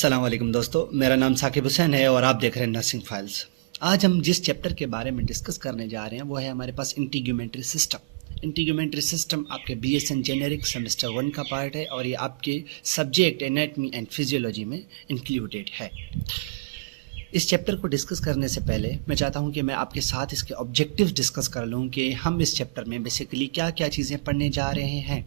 अस्सलाम वालेकुम दोस्तों, मेरा नाम साकिब हुसैन है और आप देख रहे हैं नर्सिंग फाइल्स। आज हम जिस चैप्टर के बारे में डिस्कस करने जा रहे हैं वो है हमारे पास इंटीग्यूमेंट्री सिस्टम। इंटीग्यूमेंट्री सिस्टम आपके BSN जेनेरिक सेमेस्टर 1 का पार्ट है और ये आपके सब्जेक्ट एनाटमी एंड फिजियोलॉजी में इंक्लूडेड है। इस चैप्टर को डिस्कस करने से पहले मैं चाहता हूं कि मैं आपके साथ इसके ऑब्जेक्टिव्स डिस्कस कर लूं कि हम इस चैप्टर में बेसिकली क्या क्या चीज़ें पढ़ने जा रहे हैं।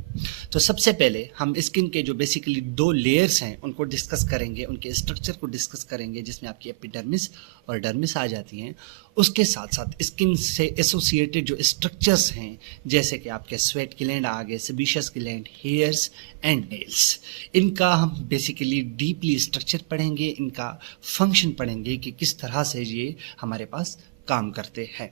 तो सबसे पहले हम स्किन के जो बेसिकली 2 लेयर्स हैं उनको डिस्कस करेंगे, उनके स्ट्रक्चर को डिस्कस करेंगे, जिसमें आपकी एपिडर्मिस और डर्मिस आ जाती हैं। उसके साथ साथ स्किन से एसोसिएटेड जो स्ट्रक्चर्स हैं, जैसे कि आपके स्वेट ग्लैंड आ गए, sebaceous gland, hairs and nails, इनका हम बेसिकली डीपली स्ट्रक्चर पढ़ेंगे, इनका फंक्शन पढ़ेंगे कि किस तरह से ये हमारे पास काम करते हैं।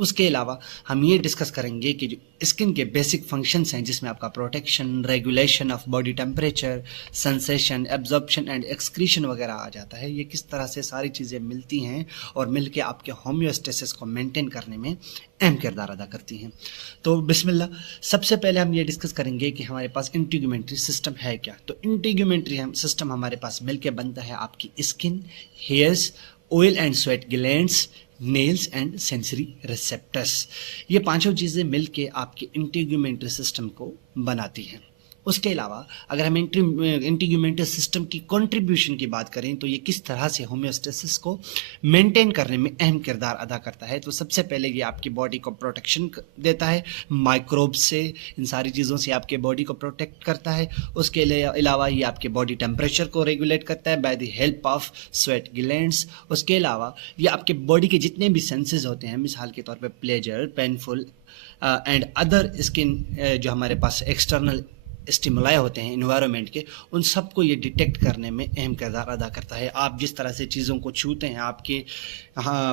उसके अलावा हम ये डिस्कस करेंगे कि जो स्किन के बेसिक फंक्शंस हैं, जिसमें आपका protection, regulation of body temperature, sensation, absorption and excretion वगैरह आ जाता है। ये किस तरह से सारी चीज़ें मिलती हैं और मिलके आपके होम्योस्टेसिस को मेंटेन करने में अहम किरदार अदा करती हैं। तो बिस्मिल्लाह, सबसे पहले हम ये डिस्कस करेंगे कि हमारे पास इंटीग्यूमेंट्री सिस्टम है क्या। तो इंटीग्यूमेंट्री सिस्टम हमारे पास मिलके बनता है आपकी skin, hairs, oil and sweat glands, nails and sensory receptors. ये पांचों चीज़ें मिलके आपके इंटीग्यूमेंट्री सिस्टम को बनाती हैं। उसके अलावा अगर हम इंटीग्यूमेंट्री सिस्टम की कंट्रीब्यूशन की बात करें तो ये किस तरह से होम्योस्टेसिस को मेंटेन करने में अहम किरदार अदा करता है। तो सबसे पहले ये आपकी बॉडी को प्रोटेक्शन देता है माइक्रोब से, इन सारी चीज़ों से आपके बॉडी को प्रोटेक्ट करता है। उसके अलावा ये आपके बॉडी टेम्परेचर को रेगुलेट करता है by the help of sweat glands. उसके अलावा ये आपके बॉडी के जितने भी सेंसेस होते हैं, मिसाल के तौर पर pleasure, painful and other skin जो हमारे पास एक्सटर्नल स्टिमुलाई होते हैं इन्वायरमेंट के, उन सबको ये डिटेक्ट करने में अहम किरदार अदा करता है। आप जिस तरह से चीज़ों को छूते हैं, आपके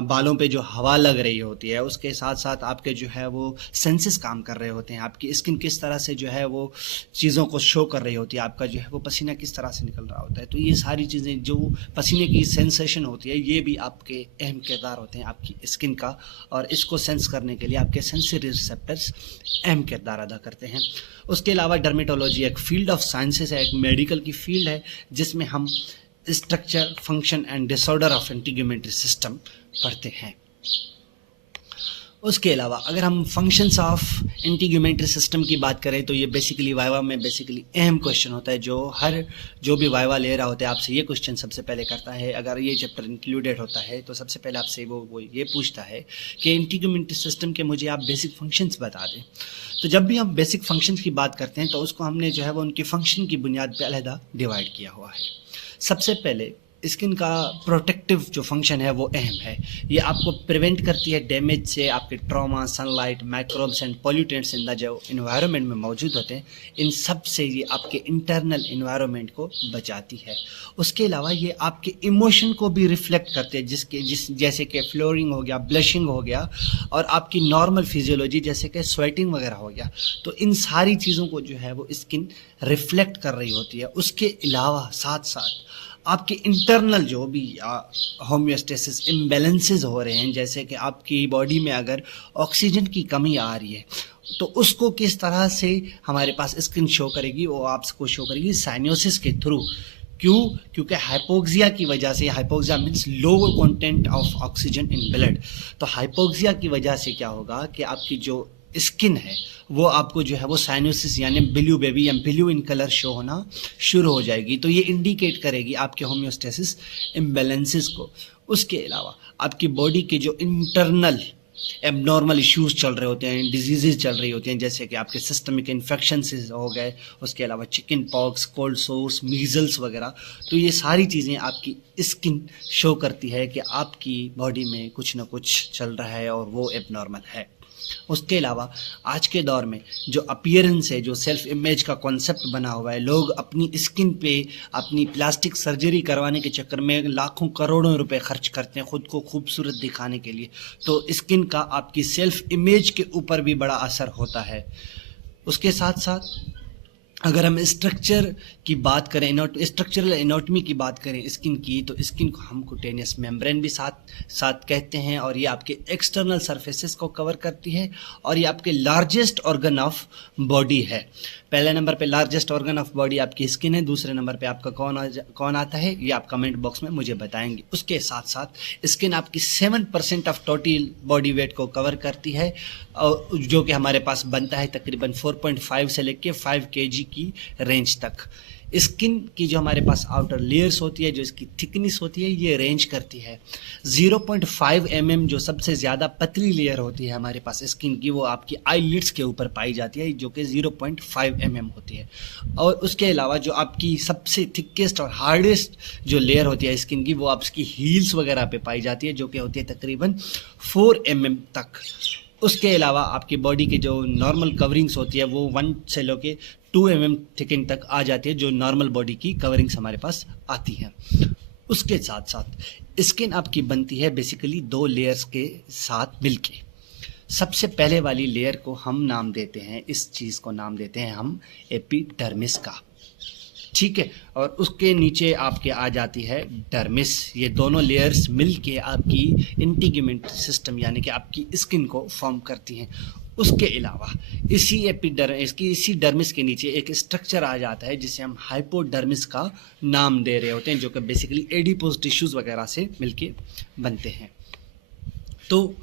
बालों पे जो हवा लग रही होती है, उसके साथ साथ आपके जो है वो सेंसेस काम कर रहे होते हैं। आपकी स्किन किस तरह से जो है वो चीज़ों को शो कर रही होती है, आपका जो है वो पसीना किस तरह से निकल रहा होता है। तो ये सारी चीज़ें जो पसीने की सेंसेशन होती है, ये भी आपके अहम किरदार होते हैं आपकी स्किन का, और इसको सेंस करने के लिए आपके सेंसरी रिसेप्टर्स अहम किरदार अदा करते हैं। उसके अलावा डर्मेटोलॉजी एक फील्ड ऑफ साइंसेस है, एक मेडिकल की फील्ड है, जिसमें हम structure, function and disorder of integumentary system पढ़ते हैं। उसके अलावा अगर हम फंक्शंस ऑफ इंटीग्यूमेंट्री सिस्टम की बात करें तो ये बेसिकली वाइवा में बेसिकली अहम क्वेश्चन होता है। जो भी वाइवा ले रहा होता है आपसे ये क्वेश्चन सबसे पहले करता है, अगर ये चैप्टर इंक्लूडेड होता है तो सबसे पहले आपसे वो ये पूछता है कि इंटीग्यूमेंट्री सिस्टम के मुझे आप बेसिक फंक्शंस बता दें। तो जब भी हम बेसिक फंक्शंस की बात करते हैं तो उसको हमने जो है वो उनकी फंक्शन की बुनियाद पर अलहदा डिवाइड किया हुआ है। सबसे पहले स्किन का प्रोटेक्टिव जो फंक्शन है वो अहम है। ये आपको प्रिवेंट करती है डैमेज से, आपके trauma, sunlight, microbes and pollutants in the जो इन्वायरमेंट में मौजूद होते हैं, इन सब से ये आपके इंटरनल इन्वायरमेंट को बचाती है। उसके अलावा ये आपके इमोशन को भी रिफ्लेक्ट करते हैं, जैसे कि फ्लोरिंग हो गया, ब्लशिंग हो गया, और आपकी नॉर्मल फिजियोलॉजी जैसे कि स्वेटिंग वगैरह हो गया। तो इन सारी चीज़ों को जो है वो स्किन रिफ्लेक्ट कर रही होती है। उसके अलावा साथ साथ आपके इंटरनल जो भी होम्योस्टेसिस इम्बैलेंसेस हो रहे हैं, जैसे कि आपकी बॉडी में अगर ऑक्सीजन की कमी आ रही है तो उसको किस तरह से हमारे पास स्किन शो करेगी, वो आपको शो करेगी साइनोसिस के थ्रू। क्योंकि हाइपोक्सिया की वजह से, hypoxia means low content of oxygen in blood, तो हाइपोक्सिया की वजह से क्या होगा कि आपकी जो स्किन है वो आपको जो है वो साइनोसिस यानी ब्लू बेबी या ब्लू इन कलर शो होना शुरू हो जाएगी। तो ये इंडिकेट करेगी आपके होम्योस्टेसिस इम्बैलेंसेस को। उसके अलावा आपकी बॉडी के जो इंटरनल एबनॉर्मल इश्यूज चल रहे होते हैं, डिजीजेज चल रही होती हैं, जैसे कि आपके सिस्टमिक इन्फेक्शंस हो गए, उसके अलावा chicken pox, cold source, measles वगैरह, तो ये सारी चीज़ें आपकी स्किन शो करती है कि आपकी बॉडी में कुछ ना कुछ चल रहा है और वो एबनॉर्मल है। उसके अलावा आज के दौर में जो अपीयरेंस है, जो सेल्फ इमेज का कॉन्सेप्ट बना हुआ है, लोग अपनी स्किन पे अपनी प्लास्टिक सर्जरी करवाने के चक्कर में लाखों करोड़ों रुपए खर्च करते हैं खुद को खूबसूरत दिखाने के लिए। तो स्किन का आपकी सेल्फ इमेज के ऊपर भी बड़ा असर होता है। उसके साथ साथ अगर हम स्ट्रक्चर की बात करें, स्ट्रक्चरल एनाटॉमी की बात करें स्किन की, तो स्किन को हम कुटेनियस मेम्ब्रेन भी साथ कहते हैं, और ये आपके एक्सटर्नल सरफेसेस को कवर करती है, और ये आपके लार्जेस्ट ऑर्गन ऑफ बॉडी है। पहले नंबर पे लार्जेस्ट ऑर्गन ऑफ बॉडी आपकी स्किन है, दूसरे नंबर पे आपका कौन आता है, ये आप कमेंट बॉक्स में मुझे बताएंगे। उसके साथ साथ स्किन आपकी 7% ऑफ टोटल बॉडी वेट को कवर करती है, और जो कि हमारे पास बनता है तकरीबन 4.5 से लेके 5 kg की रेंज तक। स्किन की जो हमारे पास आउटर लेयर्स होती है, जो इसकी थिकनेस होती है, ये रेंज करती है 0.5 mm। जो सबसे ज़्यादा पतली लेयर होती है हमारे पास स्किन की, वो आपकी आईलिड्स के ऊपर पाई जाती है, जो कि 0.5 mm होती है। और उसके अलावा जो आपकी सबसे थिकेस्ट और हार्डेस्ट जो लेयर होती है स्किन की, वो आपकी हील्स वगैरह पे पाई जाती है, जो कि होती है तकरीबन 4 mm तक। उसके अलावा आपकी बॉडी की जो नॉर्मल कवरिंग्स होती है, वो 1 से लेके 2 mm थिकनिंग तक आ जाती है, जो नॉर्मल बॉडी की कवरिंग्स हमारे पास आती हैं। उसके साथ साथ स्किन आपकी बनती है बेसिकली 2 लेयर्स के साथ मिलके। सबसे पहले वाली लेयर को हम नाम देते हैं, इस चीज़ को नाम देते हैं हम एपिडर्मिस का, ठीक है। और उसके नीचे आपके आ जाती है डर्मिस। ये दोनों लेयर्स मिलके आपकी इंटीग्यूमेंट्री सिस्टम यानी कि आपकी स्किन को फॉर्म करती हैं। उसके अलावा इसी डर्मिस के नीचे एक स्ट्रक्चर आ जाता है जिसे हम हाइपोडर्मिस का नाम दे रहे होते हैं, जो कि बेसिकली एडिपोज टिश्यूज़ वगैरह से मिलके बनते हैं। तो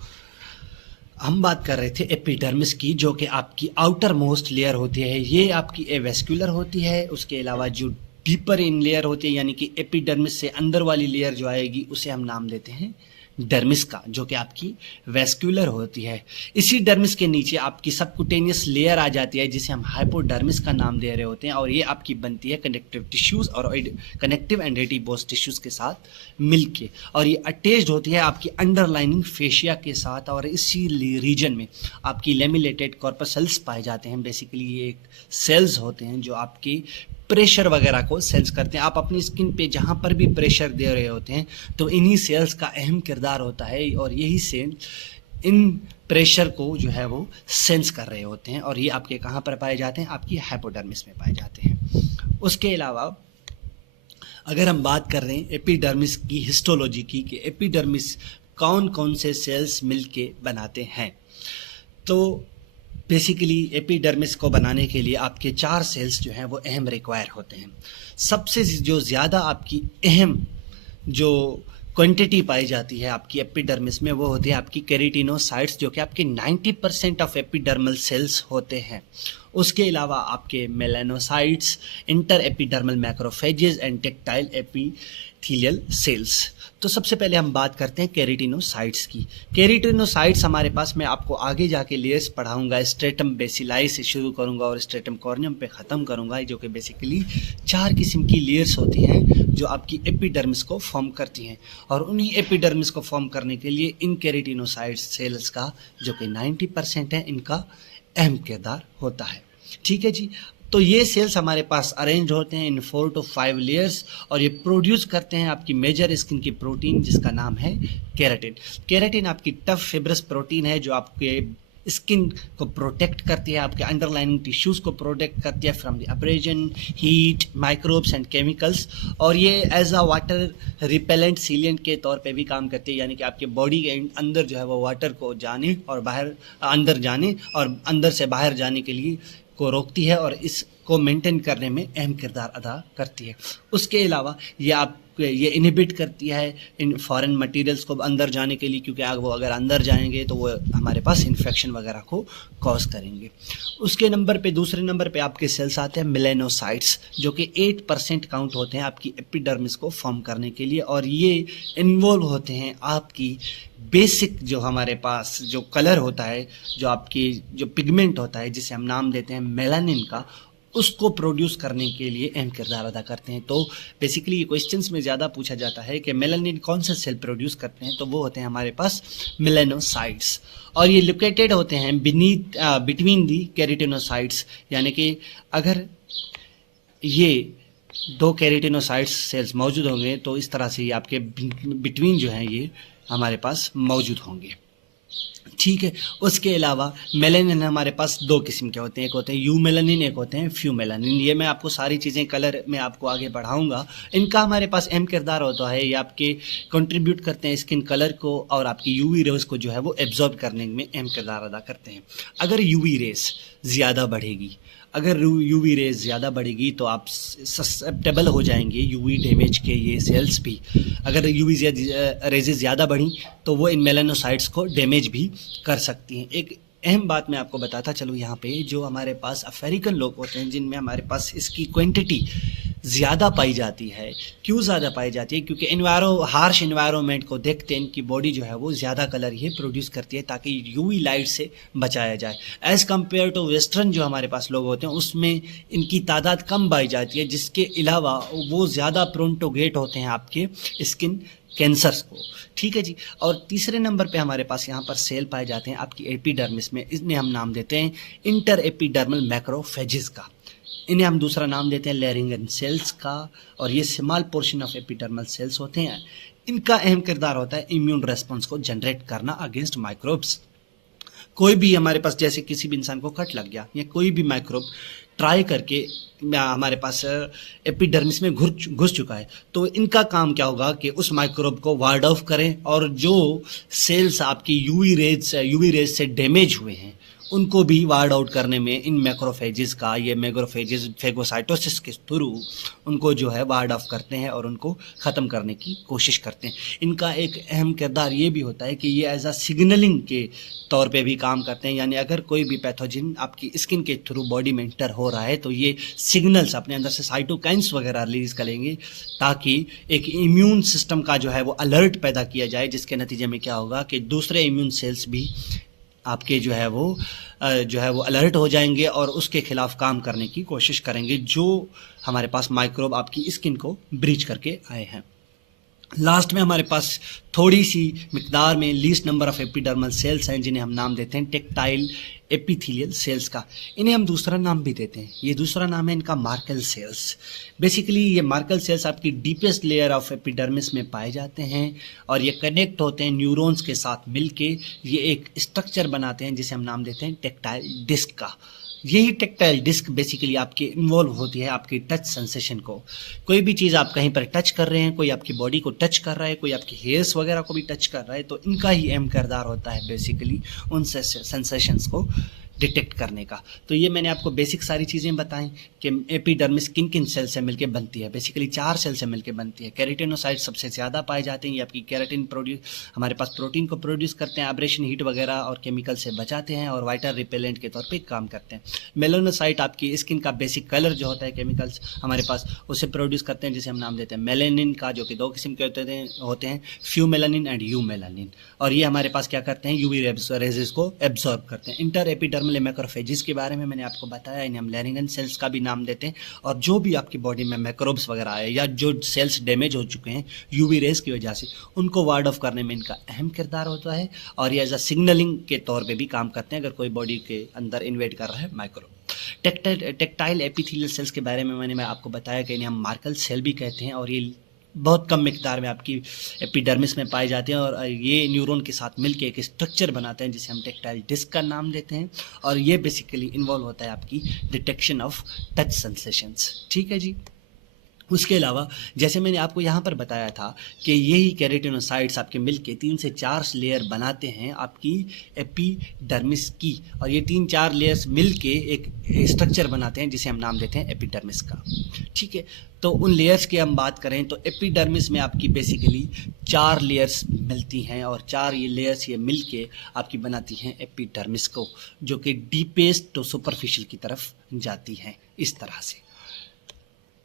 हम बात कर रहे थे एपिडर्मिस की, जो कि आपकी आउटर मोस्ट लेयर होती है, ये आपकी एवेस्कुलर होती है। उसके अलावा जो डीपर इन लेयर होती है, यानी कि एपिडर्मिस से अंदर वाली लेयर जो आएगी, उसे हम नाम देते हैं डर्मिस का, जो कि आपकी वेस्कुलर होती है। इसी डर्मिस के नीचे आपकी सबकुटेनियस लेयर आ जाती है, जिसे हम हाइपोडर्मिस का नाम दे रहे होते हैं, और ये आपकी बनती है कनेक्टिव टिश्यूज़ और कनेक्टिव एंड एडिपोज टिश्यूज़ के साथ मिलके, और ये अटैच्ड होती है आपकी अंडरलाइनिंग फेशिया के साथ। और इसी रीजन में आपकी लेमिलेटेड कॉर्पसेल्स पाए जाते हैं। बेसिकली ये एक सेल्स होते हैं जो आपकी प्रेशर वगैरह को सेंस करते हैं। आप अपनी स्किन पे जहाँ पर भी प्रेशर दे रहे होते हैं, तो इन्हीं सेल्स का अहम किरदार होता है, और यही सेल इन प्रेशर को जो है वो सेंस कर रहे होते हैं, और ये आपके कहाँ पर पाए जाते हैं, आपकी हाइपोडर्मिस में पाए जाते हैं। उसके अलावा अगर हम बात कर रहे हैं एपिडर्मिस की हिस्टोलॉजी की, कि एपिडर्मिस कौन कौन से सेल्स मिलके बनाते हैं, तो बेसिकली एपिडर्मिस को बनाने के लिए आपके 4 सेल्स जो हैं वो अहम रिक्वायर होते हैं। सबसे जो ज़्यादा आपकी अहम जो क्वांटिटी पाई जाती है आपकी एपिडर्मिस में, वो होती है आपकी केराटिनोसाइट्स, जो कि आपकी 90% ऑफ एपिडर्मल सेल्स होते हैं। उसके अलावा आपके melanocytes, inter epidermal macrophages and tactile epithelial cells. तो सबसे पहले हम बात करते हैं केराटिनोसाइट्स की। केराटिनोसाइट्स हमारे पास, मैं आपको आगे जाके लेयर्स पढ़ाऊंगा, स्ट्रेटम बेसिलाई से शुरू करूंगा और स्ट्रेटम कॉर्नियम पे ख़त्म करूंगा, जो कि बेसिकली 4 किस्म की लेयर्स होती हैं जो आपकी एपिडर्मिस को फॉर्म करती हैं। और उन्हीं एपिडर्मिस को फॉर्म करने के लिए इन केराटिनोसाइट्स सेल्स का, जो कि 90% है, इनका अहम किरदार होता है। ठीक है जी। तो ये सेल्स हमारे पास अरेंज होते हैं इन 4 to 5 लेयर्स, और ये प्रोड्यूस करते हैं आपकी मेजर स्किन की प्रोटीन, जिसका नाम है केराटिन। केराटिन आपकी टफ फिब्रस प्रोटीन है, जो आपके स्किन को प्रोटेक्ट करती है, आपके अंडरलाइनिंग टिश्यूज़ को प्रोटेक्ट करती है from the abrasion, heat, microbes and chemicals. और ये एज अ वाटर रिपेलेंट सीलियंट के तौर पे भी काम करती है, यानी कि आपके बॉडी के अंदर जो है वो वाटर को जाने और अंदर जाने और अंदर से बाहर जाने के लिए को रोकती है, और इसको मेंटेन करने में अहम किरदार अदा करती है। उसके अलावा ये इनहिबिट करती है इन फॉरेन मटेरियल्स को अंदर जाने के लिए, क्योंकि वो अगर अंदर जाएंगे तो वो हमारे पास इन्फेक्शन वगैरह को कॉज करेंगे। उसके दूसरे नंबर पे आपके सेल्स आते हैं मेलानोसाइट्स, जो कि 8% काउंट होते हैं आपकी एपिडर्मिस को फॉर्म करने के लिए, और ये इन्वॉल्व होते हैं आपकी बेसिक जो हमारे पास जो कलर होता है, जो आपकी जो पिगमेंट होता है, जिसे हम नाम देते हैं मेलानिन का, उसको प्रोड्यूस करने के लिए अहम किरदार अदा करते हैं। तो बेसिकली ये क्वेश्चंस में ज़्यादा पूछा जाता है कि मेलानिन कौन से सेल प्रोड्यूस करते हैं, तो वो होते हैं हमारे पास मेलानोसाइट्स, और ये लोकेटेड होते हैं बिटवीन दी केराटिनोसाइट्स, यानी कि अगर ये 2 केराटिनोसाइट्स सेल्स मौजूद होंगे तो इस तरह से ये आपके बिटवीन जो हैं ये हमारे पास मौजूद होंगे। ठीक है। उसके अलावा मेलानिन हमारे पास दो किस्म के होते हैं, एक होते हैं यू मेलानिन, एक होते हैं फ्यू मेलानिन। ये मैं आपको सारी चीज़ें कलर में आपको आगे बढ़ाऊंगा। इनका हमारे पास अहम किरदार होता है, ये आपके कंट्रीब्यूट करते हैं स्किन कलर को और आपकी यूवी रेस को जो है वो एब्जॉर्ब करने में अहम किरदार अदा करते हैं। अगर यूवी रेस ज़्यादा बढ़ेगी, अगर यूवी रेज ज़्यादा बढ़ेगी तो आप ससेप्टेबल हो जाएंगे यूवी डैमेज के ये सेल्स भी। अगर यूवी रेजेस ज़्यादा बढ़ी तो वो इन मेलानोसाइट्स को डैमेज भी कर सकती हैं। एक अहम बात मैं आपको बताता चलूँ यहाँ पे, जो हमारे पास अफ्रीकन लोग होते हैं जिनमें हमारे पास इसकी क्वांटिटी ज़्यादा पाई जाती है। क्यों ज़्यादा पाई जाती है? क्योंकि हार्श इन्वायरमेंट को देखते हैं इनकी बॉडी जो है वो ज़्यादा कलर ये प्रोड्यूस करती है ताकि यूवी लाइट से बचाया जाए। एज़ कम्पेयर टू वेस्टर्न जो हमारे पास लोग होते हैं उसमें इनकी तादाद कम पाई जाती है, जिसके अलावा वो ज़्यादा प्रोन टू गेट होते हैं आपके स्किन कैंसर्स को। ठीक है जी। और तीसरे नंबर पे हमारे पास यहाँ पर सेल पाए जाते हैं आपकी एपिडर्मिस में, इन्हें हम नाम देते हैं इंटर एपिडर्मल मैक्रोफेजेस का। इन्हें हम दूसरा नाम देते हैं लैरिंगन सेल्स का। और ये small portion of epidermal cells होते हैं। इनका अहम किरदार होता है इम्यून रेस्पॉन्स को जनरेट करना अगेंस्ट माइक्रोब्स। कोई भी हमारे पास, जैसे किसी भी इंसान को कट लग गया या कोई भी माइक्रोब ट्राई करके हमारे पास एपिडर्मिस में घुस चुका है, तो इनका काम क्या होगा कि उस माइक्रोब को वार्ड ऑफ करें और जो सेल्स आपकी यूवी रेज से डैमेज हुए हैं उनको भी वार्ड आउट करने में इन मैक्रोफेजेस का, ये मैक्रोफेजेस फेगोसाइटोसिस के थ्रू उनको जो है वार्ड ऑफ करते हैं और उनको ख़त्म करने की कोशिश करते हैं। इनका एक अहम किरदार ये भी होता है कि ये एज अ सिग्नलिंग के तौर पे भी काम करते हैं, यानी अगर कोई भी पैथोजन आपकी स्किन के थ्रू बॉडी में इंटर हो रहा है तो ये सिग्नल्स अपने अंदर से साइटोकाइंस वगैरह रिलीज करेंगे ताकि एक इम्यून सिस्टम का जो है वो अलर्ट पैदा किया जाए, जिसके नतीजे में क्या होगा कि दूसरे इम्यून सेल्स भी आपके जो है वो अलर्ट हो जाएंगे और उसके खिलाफ काम करने की कोशिश करेंगे जो हमारे पास माइक्रोब आपकी स्किन को ब्रीच करके आए हैं। लास्ट में हमारे पास थोड़ी सी मिकदार में least number of epidermal cells हैं जिन्हें हम नाम देते हैं टेक्टाइल एपिथेलियल सेल्स का। इन्हें हम दूसरा नाम भी देते हैं, ये दूसरा नाम है इनका मार्कल सेल्स। बेसिकली ये मार्कल सेल्स आपकी डीपेस्ट लेयर ऑफ एपिडर्मिस में पाए जाते हैं और ये कनेक्ट होते हैं न्यूरॉन्स के साथ मिलके, ये एक स्ट्रक्चर बनाते हैं जिसे हम नाम देते हैं टेक्टाइल डिस्क का। यही टेक्टाइल डिस्क बेसिकली आपके इन्वॉल्व होती है आपकी टच सेंसेशन को। कोई भी चीज़ आप कहीं पर टच कर रहे हैं, कोई आपकी बॉडी को टच कर रहा है, कोई आपकी हेयर्स वगैरह को भी टच कर रहा है, तो इनका ही अहम किरदार होता है बेसिकली उन सेंसेशंस को डिटेक्ट करने का। तो ये मैंने आपको बेसिक सारी चीज़ें बताई कि एपिडर्मिस किन किन सेल से मिलकर बनती है। बेसिकली 4 सेल से मिलकर बनती है। केराटिनोसाइट्स सबसे ज़्यादा पाए जाते हैं, ये आपकी केराटिन हमारे पास प्रोटीन को प्रोड्यूस करते हैं, एब्रेशन हीट वगैरह और केमिकल से बचाते हैं और वाइटर रिपेलेंट के तौर पर काम करते हैं। मेलानोसाइट आपकी स्किन का बेसिक कलर जो होता है केमिकल्स हमारे पास उसे प्रोड्यूस करते हैं, जिसे हम नाम देते हैं मेलानिन का, जो कि 2 किस्म के होते हैं few melanin and you melanin. और ये हमारे पास क्या करते हैं, यूवी रेजेस को एब्जॉर्ब करते हैं। इंटर एपिडर्मल मैक्रोफेजेस के बारे में मैंने आपको बताया, इन्हें हम लैरिंगन सेल्स का भी नाम देते हैं। और जो भी आपकी बॉडी में मैक्रोब्स वगैरह आए या जो सेल्स डैमेज हो चुके हैं यूवी रेज की वजह से, उनको वार्ड ऑफ करने में इनका अहम किरदार होता है और ये एज अ सिग्नलिंग के तौर पे भी काम करते हैं अगर कोई बॉडी के अंदर इन्वेड कर रहा है माइक्रोब। टेक्टाइल एपिथेलियल सेल्स के बारे में मैंने आपको बताया कि इन्हें हम मार्कल सेल भी कहते हैं और ये बहुत कम मिकदार में आपकी एपिडर्मिस में पाए जाते हैं और ये न्यूरॉन के साथ मिलकर एक स्ट्रक्चर बनाते हैं जिसे हम टेक्टाइल डिस्क का नाम देते हैं। और ये बेसिकली इन्वॉल्व होता है आपकी डिटेक्शन ऑफ टच सेंसेशंस। ठीक है जी। उसके अलावा जैसे मैंने आपको यहाँ पर बताया था कि यही केराटिनोसाइट्स आपके मिलके 3 से 4 लेयर बनाते हैं आपकी एपिडर्मिस की, और ये 3-4 लेयर्स मिलके एक स्ट्रक्चर बनाते हैं जिसे हम नाम देते हैं एपिडर्मिस का। ठीक है। तो उन लेयर्स की हम बात करें तो एपिडर्मिस में आपकी बेसिकली 4 लेयर्स मिलती हैं और 4 ये लेयर्स ये मिलके आपकी बनाती हैं एपिडर्मिस को, जो कि डीपेस्ट तो सुपरफिशियल की तरफ जाती हैं इस तरह से।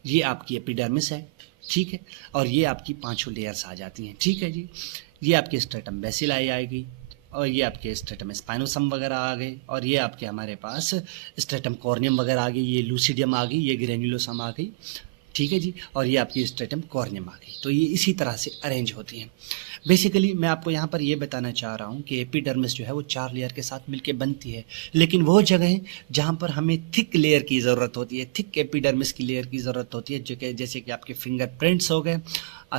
ये आपकी एपिडर्मिस है। ठीक है। और ये आपकी 5 लेयर्स आ जाती हैं। ठीक है जी। ये आपकी स्ट्रेटम बेसिलाई आएगी और ये आपके स्ट्रेटम स्पाइनोसम वगैरह आ गए और ये आपके हमारे पास स्ट्रेटम कॉर्नियम वगैरह आ गई, ये लूसिडियम आ गई, ये ग्रेन्युलोसम आ गई। ठीक है जी। और ये आपकी स्ट्रेटम कॉर्नियम आ गई। तो ये इसी तरह से अरेंज होती हैं। बेसिकली मैं आपको यहाँ पर ये बताना चाह रहा हूँ कि एपिडर्मिस जो है वो 4 लेयर के साथ मिलके बनती है, लेकिन वो जगह है जहाँ पर हमें थिक लेयर की ज़रूरत होती है, थिक एपिडर्मिस की लेयर की ज़रूरत होती है, जो कि जैसे कि आपके फिंगरप्रिंट्स हो गए,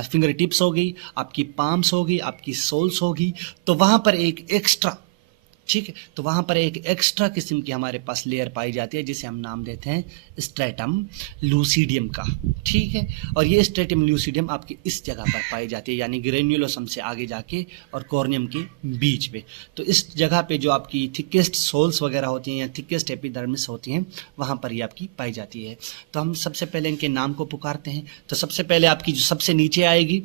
फिंगर टिप्स हो गई, आपकी पाम्स होगी, आपकी सोल्स होगी, तो वहाँ पर एक एक्स्ट्रा, ठीक है, तो वहाँ पर एक एक्स्ट्रा किस्म की हमारे पास लेयर पाई जाती है जिसे हम नाम देते हैं स्ट्रेटम लूसीडियम का, ठीक है। और ये स्ट्रेटम लूसीडियम आपकी इस जगह पर पाई जाती है, यानी ग्रेन्युलोसम से आगे जाके और कॉर्नियम के बीच में। तो इस जगह पे जो आपकी थिकेस्ट सोल्स वगैरह होती हैं या थिकेस्ट एपिडर्मिस होती हैं, वहाँ पर ये आपकी पाई जाती है। तो हम सबसे पहले इनके नाम को पुकारते हैं। तो सबसे पहले आपकी जो सबसे नीचे आएगी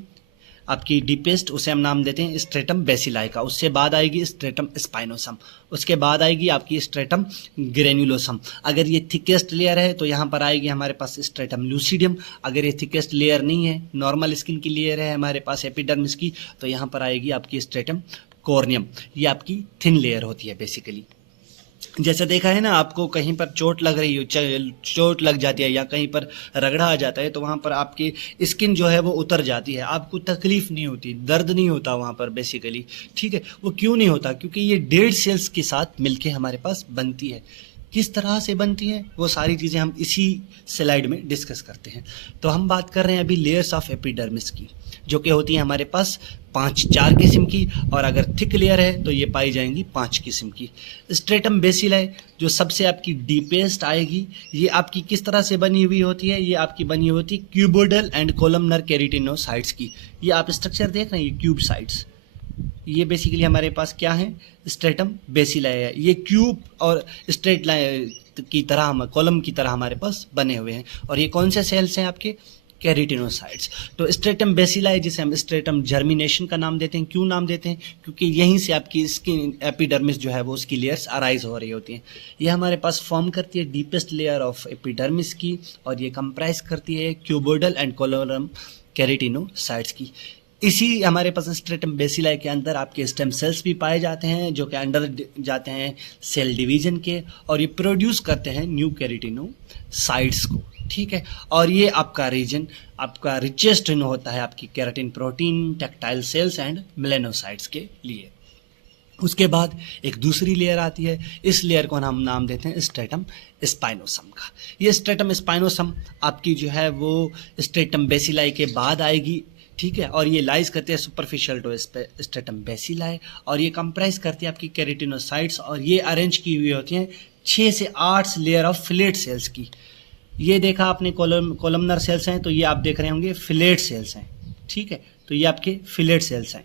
आपकी डीपेस्ट, उसे हम नाम देते हैं स्ट्रेटम बेसिलाई का। उससे बाद आएगी स्ट्रेटम स्पाइनोसम, उसके बाद आएगी आपकी स्ट्रेटम ग्रेन्युलोसम। अगर ये थिकेस्ट लेयर है तो यहाँ पर आएगी हमारे पास स्ट्रेटम लूसीडियम। अगर ये थिकेस्ट लेयर नहीं है, नॉर्मल स्किन की लेयर है हमारे पास एपिडर्मिस की, तो यहाँ पर आएगी आपकी स्ट्रेटम कॉर्नियम। ये आपकी थिन लेयर होती है बेसिकली। जैसे देखा है ना, आपको कहीं पर चोट लग रही हो, चोट लग जाती है या कहीं पर रगड़ा आ जाता है, तो वहाँ पर आपकी स्किन जो है वो उतर जाती है, आपको तकलीफ नहीं होती, दर्द नहीं होता वहाँ पर बेसिकली, ठीक है। वो क्यों नहीं होता? क्योंकि ये डेड सेल्स के साथ मिलके हमारे पास बनती है। किस तरह से बनती है वो सारी चीज़ें हम इसी स्लाइड में डिस्कस करते हैं। तो हम बात कर रहे हैं अभी लेयर्स ऑफ एपिडर्मिस की, जो कि होती है हमारे पास 4 किस्म की, और अगर थिक लेयर है तो ये पाई जाएंगी 5 किस्म की। स्ट्रेटम बेसिलाई जो सबसे आपकी डीपेस्ट आएगी, ये आपकी किस तरह से बनी हुई होती है? ये आपकी बनी होती है क्यूबोडल एंड कोलमनर केराटिनोसाइट्स की। ये आप स्ट्रक्चर देख रहे हैं, ये क्यूब साइट्स, ये बेसिकली हमारे पास क्या है? स्ट्रेटम बेसिलाई है। ये क्यूब और स्ट्रेट लाइन की तरह, हम कॉलम की तरह हमारे पास बने हुए हैं। और ये कौन से सेल्स हैं? आपके केराटिनोसाइट्स। तो स्ट्रेटम बेसिलाई, जिसे हम स्ट्रेटम जर्मिनेशन का नाम देते हैं, क्यों नाम देते हैं? क्योंकि यहीं से आपकी स्किन एपिडर्मिस जो है वो उसकी लेयर्स अराइज हो रही होती हैं। ये हमारे पास फॉर्म करती है डीपेस्ट लेयर ऑफ एपिडर्मिस की, और ये कंप्राइज करती है क्यूबोडल एंड कोलोरम केराटिनोसाइट्स की। इसी हमारे पास स्ट्रेटम बेसिलाई के अंदर आपके स्टेम सेल्स भी पाए जाते हैं, जो कि अंडर जाते हैं सेल डिवीजन के, और ये प्रोड्यूस करते हैं न्यू केराटिनोसाइट्स को, ठीक है। और ये आपका रीजन आपका रिचेस्ट इन होता है आपकी keratin protein, tactile cells and melanocytes के लिए। उसके बाद एक दूसरी लेयर आती है, इस लेयर को हम नाम देते हैं स्ट्रेटम स्पाइनोसम का। ये स्ट्रेटम स्पाइनोसम आपकी जो है वो स्ट्रेटम बेसिलाई के बाद आएगी, ठीक है। और ये लाइज करते हैं सुपरफिशियल टू स्ट्रेटम बेसिलाई, और ये कंप्राइज करती है आपकी केराटिनोसाइट्स, और ये अरेंज की हुई होती हैं 6 से 8 लेयर ऑफ फिलेट सेल्स की। ये देखा आपने कोलमनर सेल्स हैं, तो ये आप देख रहे होंगे फिलेट सेल्स हैं, ठीक है। तो ये आपके फिलेट सेल्स हैं,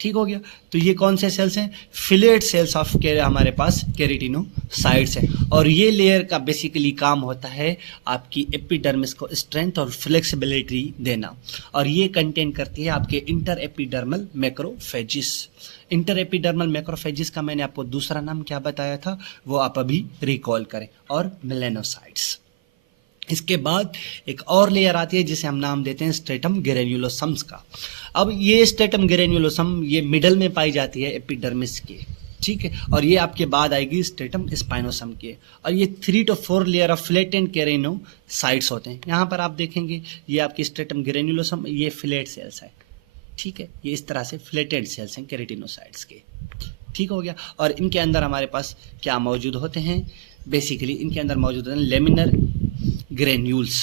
ठीक हो गया। तो ये कौन से सेल्स हैं? फिलेट सेल्स ऑफ हमारे पास केराटिनोसाइट्स हैं। और ये लेयर का बेसिकली काम होता है आपकी एपिडर्मिस को स्ट्रेंथ और फ्लेक्सिबिलिटी देना, और ये कंटेन करती है आपके inter epidermal macrophages. Inter epidermal macrophages का मैंने आपको दूसरा नाम क्या बताया था, वो आप अभी रिकॉल करें, और मेलेनोसाइट्स। इसके बाद एक और लेयर आती है जिसे हम नाम देते हैं स्ट्रेटम ग्रेन्युलोसम्स का। अब ये स्ट्रेटम ग्रेन्युलोसम ये मिडल में पाई जाती है एपिडर्मिस के, ठीक है। और ये आपके बाद आएगी स्ट्रेटम स्पाइनोसम के, और ये 3 to 4 layer of flattened keratinocytes होते हैं। यहाँ पर आप देखेंगे ये आपकी स्ट्रेटम ग्रेन्युलोसम, ये फ्लैट सेल्स है, ठीक है। ये इस तरह से फ्लैटेंड सेल्स हैं केराटिनोसाइट्स के, ठीक हो गया। और इनके अंदर हमारे पास क्या मौजूद होते हैं? बेसिकली इनके अंदर मौजूद हैं लेमिनर ग्रेन्यूल्स,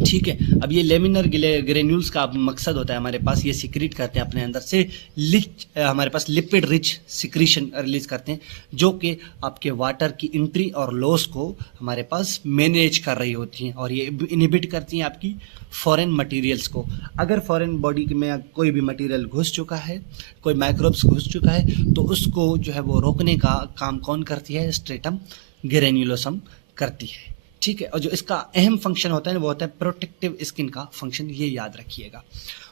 ठीक है। अब ये लेमिनर ग्रेन्यूल्स का मकसद होता है हमारे पास, ये सिक्रीट करते हैं अपने अंदर से हमारे पास लिपिड रिच सिक्रीशन रिलीज करते हैं, जो कि आपके वाटर की एंट्री और लॉस को हमारे पास मैनेज कर रही होती हैं, और ये इनहिबिट करती हैं आपकी फॉरेन मटेरियल्स को। अगर फॉरेन बॉडी में कोई भी मटेरियल घुस चुका है, कोई माइक्रोब्स घुस चुका है, तो उसको जो है वो रोकने का काम कौन करती है? स्ट्रेटम ग्रेन्युलोसम करती है, ठीक है। और जो इसका अहम फंक्शन होता है वो होता है प्रोटेक्टिव स्किन का फंक्शन, ये याद रखिएगा।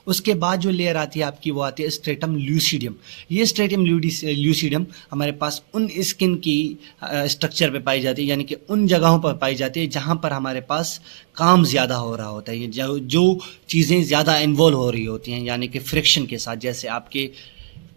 उसके बाद जो लेयर आती है आपकी वो आती है स्ट्रेटम ल्यूसीडियम। ये स्ट्रेटम ल्यूसीडियम हमारे पास उन स्किन की स्ट्रक्चर पे पाई जाती है, यानी कि उन जगहों पर पाई जाती है जहाँ पर हमारे पास काम ज़्यादा हो रहा होता है, जो चीज़ें ज़्यादा इन्वॉल्व हो रही होती हैं, यानी कि फ्रिक्शन के साथ, जैसे आपके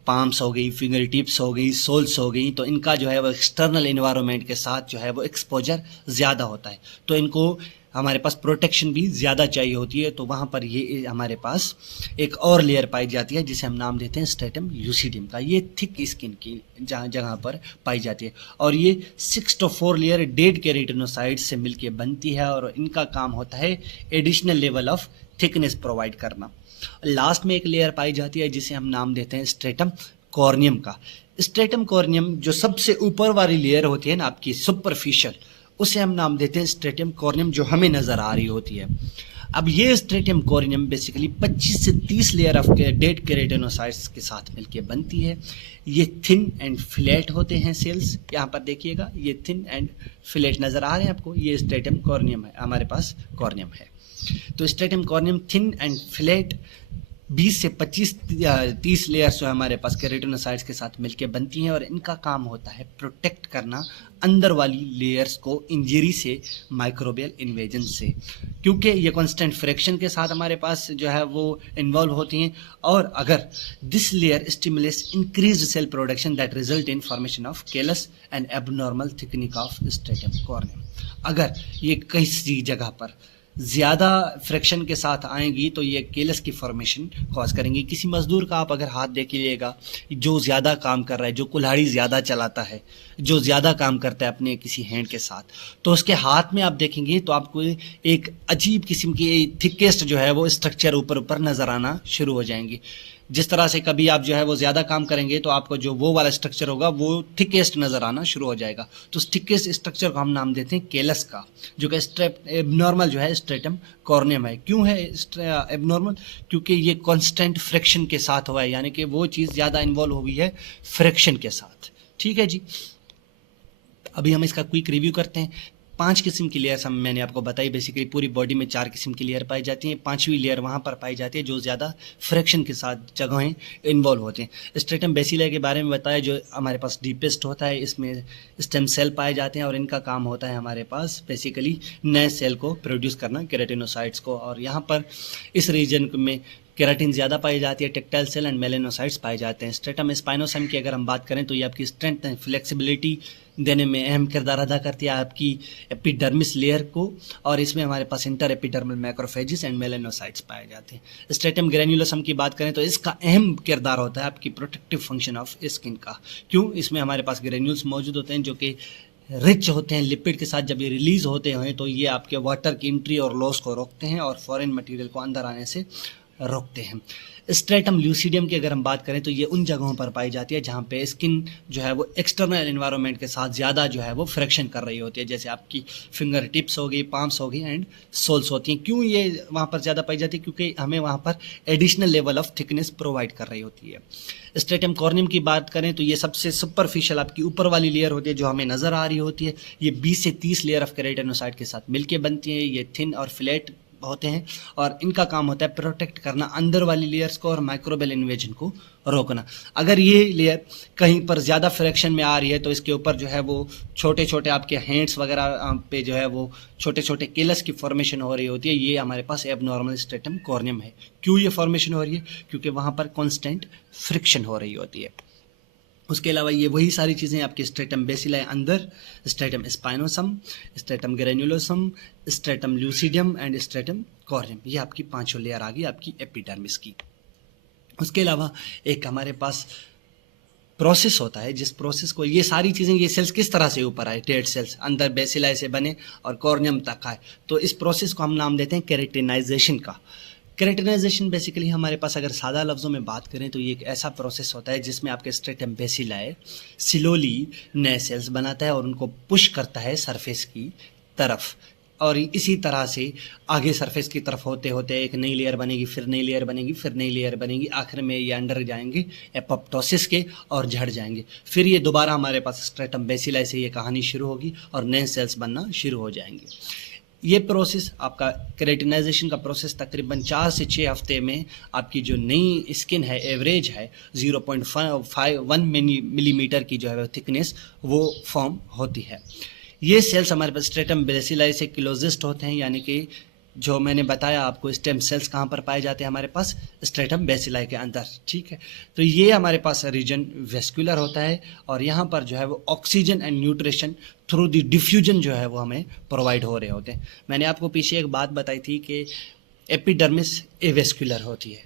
पाम्स हो गई, फिंगर टिप्स हो गई, सोल्स हो गई, तो इनका जो है वो एक्सटर्नल इन्वायरमेंट के साथ जो है वो एक्सपोजर ज़्यादा होता है, तो इनको हमारे पास प्रोटेक्शन भी ज़्यादा चाहिए होती है, तो वहाँ पर ये हमारे पास एक और लेयर पाई जाती है जिसे हम नाम देते हैं स्ट्रेटम ल्यूसिडियम का। ये थिक स्किन की जगह पर पाई जाती है और ये 6 to 4 लेयर डेड केराटिनोसाइट्स से मिलकर बनती है और इनका काम होता है additional level of thickness provide करना। लास्ट में एक लेयर पाई जाती है जिसे हम नाम देते हैं स्ट्रेटम कॉर्नियम का। स्ट्रेटम कॉर्नियम जो सबसे ऊपर वाली लेयर होती है ना आपकी सुपरफिशियल, उसे हम नाम देते हैं स्ट्रेटम कॉर्नियम, जो हमें नज़र आ रही होती है। अब ये स्ट्रेटम कॉर्नियम बेसिकली 25 से 30 लेयर ऑफ डेड केराटिनोसाइट्स के साथ मिलकर बनती है। ये थिन एंड फ्लैट होते हैं सेल्स, यहाँ पर देखिएगा ये थिन एंड फ्लैट नज़र आ रहे हैं आपको, ये स्ट्रेटम कॉर्नियम है, हमारे पास कॉर्नियम है। तो stratum corneum thin and flat 20 से 25-30 लेयर्स जो हमारे पास केराटिनोसाइट्स के साथ मिलकर बनती हैं और इनका काम होता है प्रोटेक्ट करना अंदर वाली लेयर्स को इंजरी से, माइक्रोबियल इन्वेजन से, क्योंकि ये कांस्टेंट फ्रैक्शन के साथ हमारे पास जो है वो इन्वॉल्व होती हैं। और अगर this layer stimulates increased cell production that result in formation of callus and abnormal thickening of stratum corneum. अगर ये किसी जगह पर ज़्यादा फ्रैक्शन के साथ आएंगी तो ये केलस की फॉर्मेशन कॉज करेंगी। किसी मज़दूर का आप अगर हाथ देख लीजिएगा, जो ज़्यादा काम कर रहा है, जो कुल्हाड़ी ज़्यादा चलाता है, जो ज़्यादा काम करता है अपने किसी हैंड के साथ, तो उसके हाथ में आप देखेंगे तो आपको एक अजीब किस्म की थिकेस्ट जो है वो स्ट्रक्चर ऊपर ऊपर नज़र आना शुरू हो जाएंगी। जिस तरह से कभी आप जो है वो ज़्यादा काम करेंगे तो आपको जो वो वाला स्ट्रक्चर होगा वो थिकेस्ट नज़र आना शुरू हो जाएगा। तो थिकेस्ट स्ट्रक्चर को हम नाम देते हैं केलस का, जो कि एबनॉर्मल जो है स्ट्रेटम कॉर्नियम है। क्यों है एबनॉर्मल? क्योंकि ये कांस्टेंट फ्रैक्शन के साथ हुआ है, यानी कि वो चीज़ ज़्यादा इन्वॉल्व हुई है फ्रैक्शन के साथ। ठीक है जी, अभी हम इसका क्विक रिव्यू करते हैं। 5 किस्म की लेयर्स मैंने आपको बताई। बेसिकली पूरी बॉडी में 4 किस्म की लेयर पाई जाती हैं। 5वीं लेयर वहाँ पर पाई जाती है जो ज़्यादा फ्रैक्शन के साथ जगहें इन्वॉल्व होती हैं। स्ट्रेटम बेसिलाई के बारे में बताया, जो हमारे पास डीपेस्ट होता है, इसमें स्टेम सेल पाए जाते हैं और इनका काम होता है हमारे पास बेसिकली नए सेल को प्रोड्यूस करना, केराटिनोसाइट्स को। और यहाँ पर इस रीजन में केराटिन ज़्यादा पाई जाती है, टेक्टाइल सेल एंड मेलेनोसाइट्स पाए जाते हैं। स्ट्रेटम स्पाइनोसम की अगर हम बात करें तो ये आपकी स्ट्रेंथ एंड फ्लेक्सिबिलिटी देने में अहम किरदार अदा करती है आपकी एपिडर्मिस लेयर को, और इसमें हमारे पास inter epidermal macrophages and melanocytes पाए जाते हैं। स्ट्रेटम ग्रैन्युलोसम की बात करें तो इसका अहम किरदार होता है आपकी प्रोटेक्टिव फंक्शन ऑफ स्किन का। क्यों? इसमें हमारे पास ग्रैन्यूल्स मौजूद होते हैं जो कि रिच होते हैं लिपिड के साथ। जब ये रिलीज होते हैं तो ये आपके वाटर की एंट्री और लॉस को रोकते हैं और फॉरेन मटेरियल को अंदर आने से रोकते हैं। स्ट्रेटम ल्यूसिडियम की अगर हम बात करें तो ये उन जगहों पर पाई जाती है जहाँ पे स्किन जो है वो एक्सटर्नल एनवायरनमेंट के साथ ज़्यादा जो है वो फ्रैक्शन कर रही होती है, जैसे आपकी फिंगर टिप्स हो गई, पाम्स हो गई एंड सोल्स होती हैं। क्यों ये वहाँ पर ज़्यादा पाई जाती है? क्योंकि हमें वहाँ पर additional level of thickness provide कर रही होती है। स्ट्रेटम कॉर्नियम की बात करें तो ये सबसे सुपरफिशियल आपकी ऊपर वाली लेयर होती है जो हमें नज़र आ रही होती है। ये 20 से 30 लेयर ऑफ केराटिनोसाइट के साथ मिलके बनती है। ये थिन और फ्लैट होते हैं और इनका काम होता है प्रोटेक्ट करना अंदर वाली लेयर्स को और माइक्रोबियल इन्वेजन को रोकना। अगर ये लेयर कहीं पर ज़्यादा फ्रैक्शन में आ रही है तो इसके ऊपर जो है वो छोटे छोटे आपके हैंड्स वगैरह पे जो है वो छोटे छोटे केलस की फॉर्मेशन हो रही होती है। ये हमारे पास एबनॉर्मल स्ट्रेटम कॉर्नियम है। क्यों ये फॉर्मेशन हो रही है? क्योंकि वहाँ पर कॉन्स्टेंट फ्रिक्शन हो रही होती है। उसके अलावा ये वही सारी चीज़ें आपके स्ट्रेटम बेसिलाई अंदर, stratum spinosum, stratum granulosum, stratum lucidum and stratum corneum, ये आपकी 5 लेयर आ गई आपकी एपिडर्मिस की। उसके अलावा एक हमारे पास प्रोसेस होता है जिस प्रोसेस को ये सारी चीज़ें, ये सेल्स किस तरह से ऊपर आए, डेड सेल्स अंदर बेसिलाई से बने और कॉर्नियम तक आए, तो इस प्रोसेस को हम नाम देते हैं केराटिनाइजेशन का। केराटिनाइजेशन बेसिकली हमारे पास अगर सादा लफ्ज़ों में बात करें तो ये एक ऐसा प्रोसेस होता है जिसमें आपके स्ट्रेटम बेसिलाई स्लोली नए सेल्स बनाता है और उनको पुश करता है सरफेस की तरफ, और इसी तरह से आगे सरफेस की तरफ होते होते एक नई लेयर बनेगी, फिर नई लेयर बनेगी, फिर नई लेयर बनेगी, आखिर में ये अंडर जाएंगे एपोप्टोसिस के और झड़ जाएंगे। फिर ये दोबारा हमारे पास स्ट्रेटम बेसिलाई से ये कहानी शुरू होगी और नए सेल्स बनना शुरू हो जाएंगे। ये प्रोसेस आपका केराटिनाइजेशन का प्रोसेस तकरीबन 4 से 6 हफ्ते में आपकी जो नई स्किन है एवरेज है 0.51 मिलीमीटर की जो है थिकनेस वो फॉर्म होती है। ये सेल्स हमारे पास स्ट्रेटम बेसिलाई से क्लोजेस्ट होते हैं, यानी कि जो मैंने बताया आपको स्टेम सेल्स कहाँ पर पाए जाते हैं हमारे पास स्ट्रेटम बेसिलाई के अंदर, ठीक है। तो ये हमारे पास रीजन वेस्कुलर होता है और यहाँ पर जो है वो oxygen and nutrition through the diffusion जो है वो हमें प्रोवाइड हो रहे होते हैं। मैंने आपको पीछे एक बात बताई थी कि एपिडर्मिस एवेस्कुलर होती है,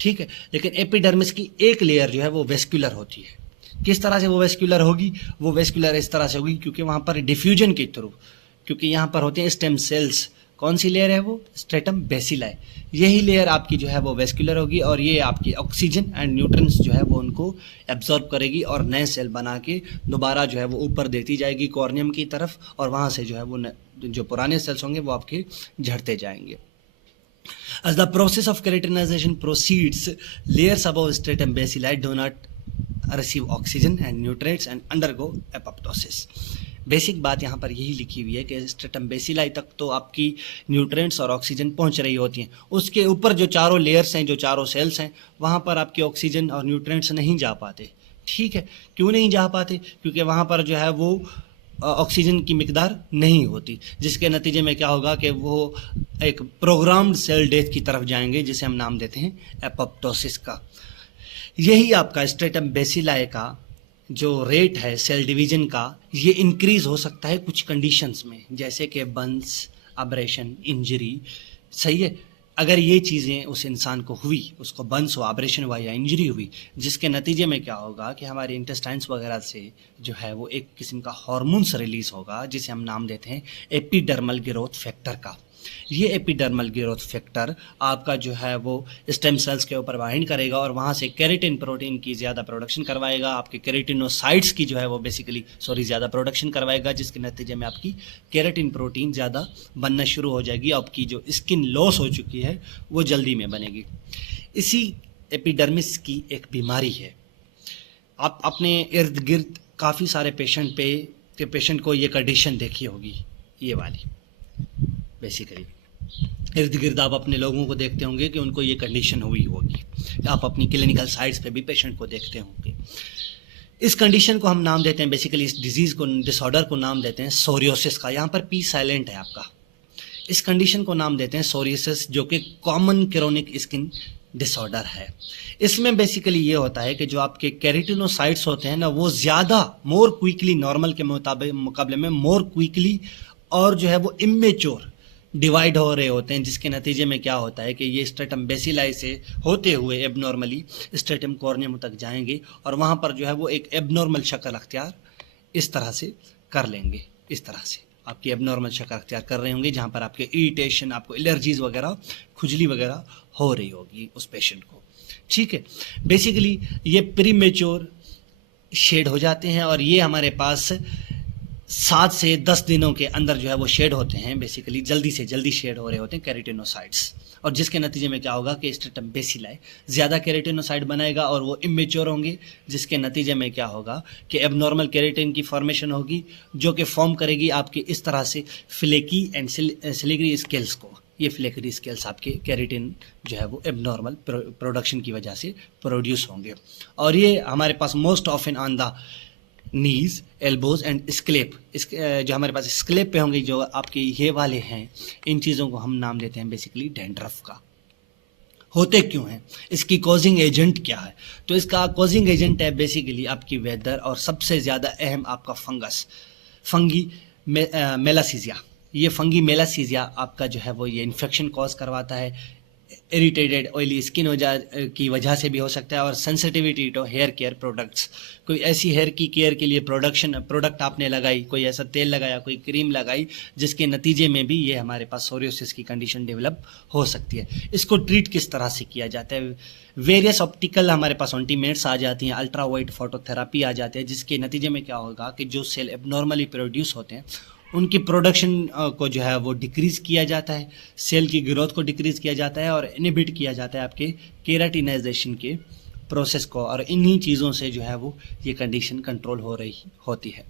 ठीक है, लेकिन एपिडर्मिस की एक लेयर जो है वो वेस्कुलर होती है। किस तरह से वो वेस्कुलर होगी? वो वेस्कुलर इस तरह से होगी क्योंकि वहाँ पर डिफ्यूजन के थ्रू, क्योंकि यहाँ पर होते हैं स्टेम सेल्स। कौन सी लेयर है वो? Stratum bacilli. यही लेयर आपकी जो है वो वेस्कुलर होगी और ये आपकी ऑक्सीजन एंड न्यूट्रिएंट्स जो है वो उनको एब्जॉर्ब करेगी और नए सेल बना के दोबारा जो है वो ऊपर देती जाएगी कॉर्नियम की तरफ, और वहाँ से जो है वो जो पुराने सेल्स होंगे वो आपके झड़ते जाएंगे। As the process of keratinization proceeds, layers above stratum bacilli do not receive oxygen and nutrients and undergo apoptosis. Basic बात यहाँ पर यही लिखी हुई है कि स्ट्रेटम बेसिलाई तक तो आपकी न्यूट्रिएंट्स और ऑक्सीजन पहुँच रही होती हैं, उसके ऊपर जो चारों लेयर्स हैं, जो चारों सेल्स हैं, वहाँ पर आपके ऑक्सीजन और न्यूट्रिएंट्स नहीं जा पाते, ठीक है। क्यों नहीं जा पाते? क्योंकि वहाँ पर जो है वो ऑक्सीजन की मिकदार नहीं होती, जिसके नतीजे में क्या होगा कि वो एक प्रोग्राम्ड सेल डेथ की तरफ जाएंगे, जिसे हम नाम देते हैं एपोप्टोसिस का। यही आपका स्ट्रेटम बेसिलाई का जो रेट है सेल डिवीजन का, ये इंक्रीज हो सकता है कुछ कंडीशंस में, जैसे कि बर्न्स, अब्रेशन, इंजरी, सही है। अगर ये चीज़ें उस इंसान को हुई, उसको बर्न्स हुआ, ऑपरेशन हुआ या इंजरी हुई, जिसके नतीजे में क्या होगा कि हमारे इंटेस्टाइन्स वगैरह से जो है वो एक किस्म का हार्मोन्स रिलीज होगा, जिसे हम नाम देते हैं एपिडर्मल ग्रोथ फैक्टर का। ये एपिडर्मल ग्रोथ फैक्टर आपका जो है वो स्टेम सेल्स के ऊपर बाइंड करेगा और वहाँ से केराटिन प्रोटीन की ज़्यादा प्रोडक्शन करवाएगा, आपके केराटिनोसाइट्स की जो है वो ज़्यादा प्रोडक्शन करवाएगा, जिसके नतीजे में आपकी केराटिन प्रोटीन ज़्यादा बनना शुरू हो जाएगी। आपकी जो स्किन लॉस हो चुकी है वो जल्दी में बनेगी। इसी एपिडर्मिस की एक बीमारी है। आप अपने इर्द गिर्द काफ़ी सारे पेशेंट को ये कंडीशन देखी होगी, ये वाली। बेसिकली इर्द गिर्द आप अपने लोगों को देखते होंगे कि उनको ये कंडीशन हुई होगी, आप अपनी क्लिनिकल साइट्स पे भी पेशेंट को देखते होंगे। इस कंडीशन को हम नाम देते हैं, बेसिकली इस डिजीज़ को, डिसऑर्डर को नाम देते हैं सोरियोसिस का। यहाँ पर पी साइलेंट है आपका। इस कंडीशन को नाम देते हैं सोरियोसिस, जो कि कॉमन क्रोनिक स्किन डिसऑर्डर है। इसमें बेसिकली ये होता है कि जो आपके केराटिनोसाइट्स होते हैं ना, वो ज़्यादा मोर क्विकली, नॉर्मल के मुकाबले में मोर क्विकली और जो है वो इमेच्योर डिवाइड हो रहे होते हैं, जिसके नतीजे में क्या होता है कि ये स्ट्रेटम बेसिलाई से होते हुए एबनॉर्मली स्ट्रेटम कॉर्नियम तक जाएंगे और वहाँ पर जो है वो एक एबनॉर्मल शक्ल अख्तियार इस तरह से कर लेंगे। इस तरह से आपकी एबनॉर्मल शक्ल अख्तियार कर रहे होंगे, जहाँ पर आपके इरिटेशन, आपको एलर्जीज वगैरह, खुजली वगैरह हो रही होगी उस पेशेंट को, ठीक है। बेसिकली ये प्रीमेच्योर शेड हो जाते हैं और ये हमारे पास 7 से 10 दिनों के अंदर जो है वो शेड होते हैं। बेसिकली जल्दी से जल्दी शेड हो रहे होते हैं केराटिनोसाइट्स, और जिसके नतीजे में क्या होगा कि स्ट्रेटम बेसिलाई ज़्यादा केराटिनोसाइट बनाएगा और वो इमेच्योर होंगे, जिसके नतीजे में क्या होगा कि एबनॉर्मल केराटिन की फॉर्मेशन होगी, जो कि फॉर्म करेगी आपके इस तरह से फ्लेकी एंड सिलिग्री स्केल्स को। ये फ्लेकरी स्केल्स आपके केराटिन जो है वो एबनॉर्मल प्रोडक्शन की वजह से प्रोड्यूस होंगे, और ये हमारे पास most often on the knees, elbows and scalp. जो हमारे पास स्क्लेप पे होंगे, जो आपके ये वाले हैं, इन चीज़ों को हम नाम देते हैं बेसिकली डैंड्रफ का। होते क्यों हैं, इसकी कॉजिंग एजेंट क्या है? तो इसका कॉजिंग एजेंट है बेसिकली आपकी वेदर, और सबसे ज़्यादा अहम आपका फंगी मेलासीजिया। ये फंगी मेलासीजिया आपका जो है वो ये इन्फेक्शन कॉज करवाता है। इरिटेटेड ऑयली स्किन की वजह से भी हो सकता है, और sensitivity to hair care products. कोई ऐसी हेयर की केयर के लिए प्रोडक्ट आपने लगाई, कोई ऐसा तेल लगाया, कोई क्रीम लगाई, जिसके नतीजे में भी ये हमारे पास सोरियोसिस की कंडीशन डेवलप हो सकती है। इसको ट्रीट किस तरह से किया जाता है? वेरियस ऑप्टिकल हमारे पास ऑइंटमेंट्स आ जाती हैं, अल्ट्रा वाइट फोटोथेरापी आ जाती है, जिसके नतीजे में क्या होगा कि जो सेल एबनॉर्मली प्रोड्यूस होते हैं उनकी प्रोडक्शन को जो है वो डिक्रीज़ किया जाता है, सेल की ग्रोथ को डिक्रीज़ किया जाता है और इनहिबिट किया जाता है आपके केराटिनाइजेशन के प्रोसेस को, और इन्हीं चीज़ों से जो है वो ये कंडीशन कंट्रोल हो रही होती है।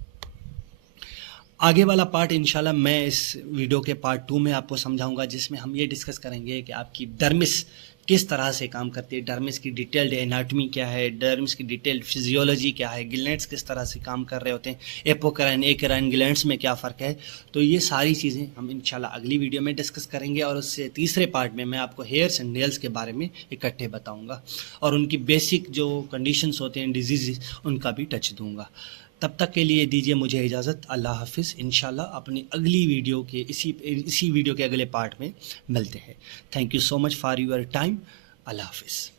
आगे वाला पार्ट इंशाल्लाह मैं इस वीडियो के पार्ट 2 में आपको समझाऊंगा, जिसमें हम ये डिस्कस करेंगे कि आपकी डर्मिस किस तरह से काम करती है, डर्मिस की डिटेल्ड एनाटॉमी क्या है, डर्मिस की डिटेल्ड फिजियोलॉजी क्या है, ग्लैंड्स किस तरह से काम कर रहे होते हैं, एपोक्राइन एक्राइन ग्लैंड्स में क्या फ़र्क है। तो ये सारी चीज़ें हम इंशाल्लाह अगली वीडियो में डिस्कस करेंगे और उससे तीसरे पार्ट में मैं आपको हेयर्स एंड नेल्स के बारे में इकट्ठे बताऊँगा और उनकी बेसिक जो कंडीशंस होते हैं डिजीज़ उनका भी टच दूँगा। तब तक के लिए दीजिए मुझे इजाज़त। अल्लाह हाफिज़। इंशाल्लाह अपनी अगली वीडियो के इसी वीडियो के अगले पार्ट में मिलते हैं। Thank you so much for your time. अल्लाह हाफिज़।